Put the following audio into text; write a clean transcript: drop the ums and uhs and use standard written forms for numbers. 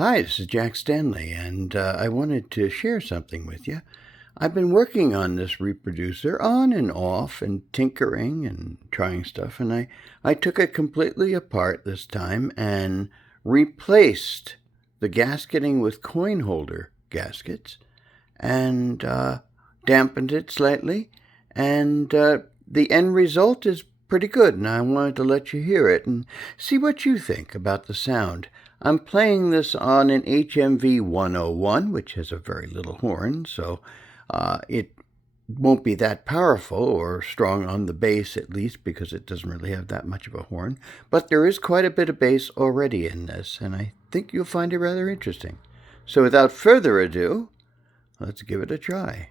Hi, this is Jack Stanley, and I wanted to share something with you. I've been working on this reproducer on and off and tinkering and trying stuff, and I took it completely apart this time and replaced the gasketing with coin holder gaskets and dampened it slightly, and the end result is pretty good, and I wanted to let you hear it and see what you think about the sound. I'm playing this on an HMV 101, which has a very little horn, so it won't be that powerful or strong on the bass, at least, because it doesn't really have that much of a horn. But there is quite a bit of bass already in this, and I think you'll find it rather interesting. So without further ado, let's give it a try.